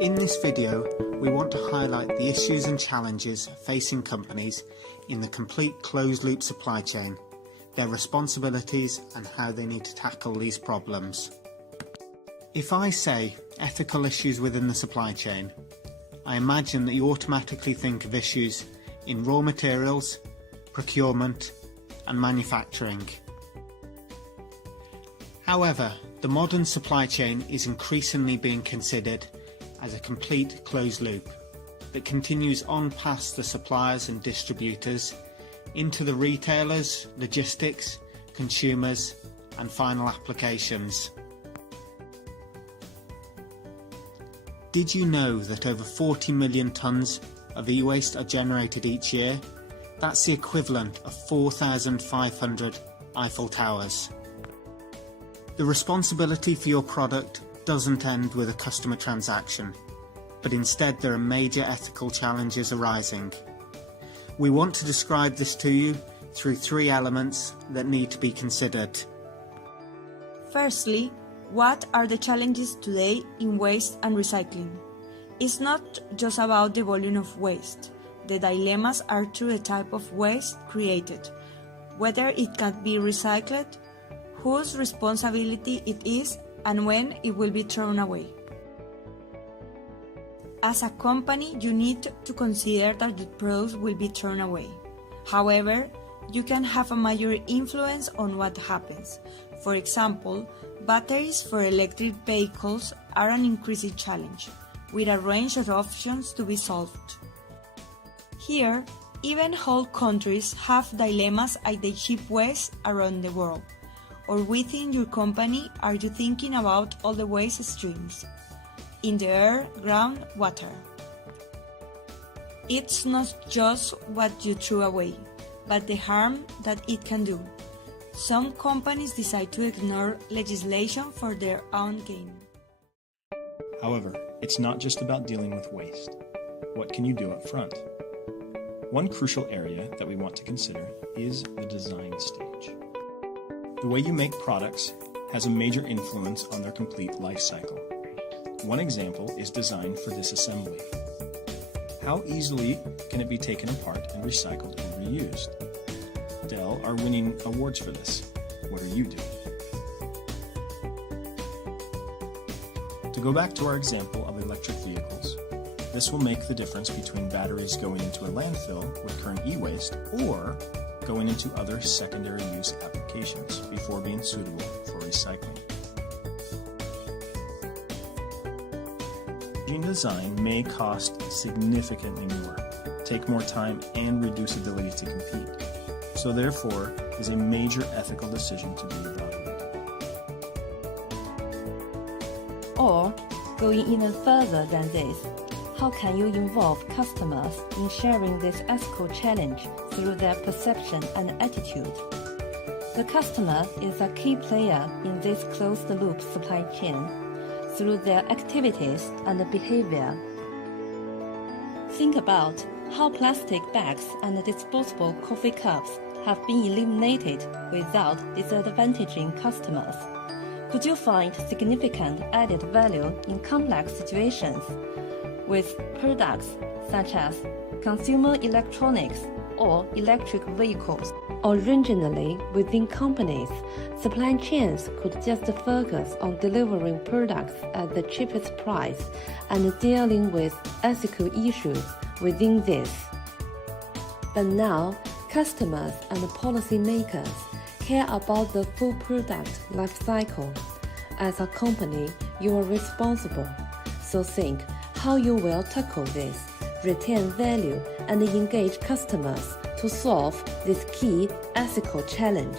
In this video, we want to highlight the issues and challenges facing companies in the complete closed-loop supply chain, their responsibilities and how they need to tackle these problems. If I say ethical issues within the supply chain, I imagine that you automatically think of issues in raw materials, procurement and manufacturing. However, the modern supply chain is increasingly being considered as a complete closed loop that continues on past the suppliers and distributors into the retailers, logistics, consumers and final applications. Did you know that over 40 million tonnes of e-waste are generated each year? That's the equivalent of 4,500 Eiffel Towers. The responsibility for your product doesn't end with a customer transaction, but instead there are major ethical challenges arising. We want to describe this to you through three elements that need to be considered. Firstly, what are the challenges today in waste and recycling? It's not just about the volume of waste. The dilemmas are to the type of waste created, whether it can be recycled, whose responsibility it is, and when it will be thrown away. As a company, you need to consider that the products will be thrown away. However, you can have a major influence on what happens. For example, batteries for electric vehicles are an increasing challenge, with a range of options to be solved. Here, even whole countries have dilemmas as they ship waste around the world. Or within your company, are you thinking about all the waste streams? In the air, ground, water. It's not just what you threw away, but the harm that it can do. Some companies decide to ignore legislation for their own gain. However, it's not just about dealing with waste. What can you do up front? One crucial area that we want to consider is the design stage. The way you make products has a major influence on their complete life cycle. One example is design for disassembly. How easily can it be taken apart and recycled and reused? Dell are winning awards for this. What are you doing? To go back to our example of electric vehicles, this will make the difference between batteries going into a landfill with current e-waste or going into other secondary use applications before being suitable for recycling. Engine design may cost significantly more, take more time, and reduce ability to compete. So therefore, is a major ethical decision to be evaluated. Or, going even further than this, how can you involve customers in sharing this ethical challenge through their perception and attitude? The customer is a key player in this closed-loop supply chain through their activities and behavior. Think about how plastic bags and disposable coffee cups have been eliminated without disadvantaging customers. Could you find significant added value in complex situations with products such as consumer electronics or electric vehicles? Originally, within companies, supply chains could just focus on delivering products at the cheapest price and dealing with ethical issues within this. But now, customers and policymakers care about the full product life cycle. As a company, you are responsible. So think how you will tackle this, retain value, and engage customers to solve this key ethical challenge.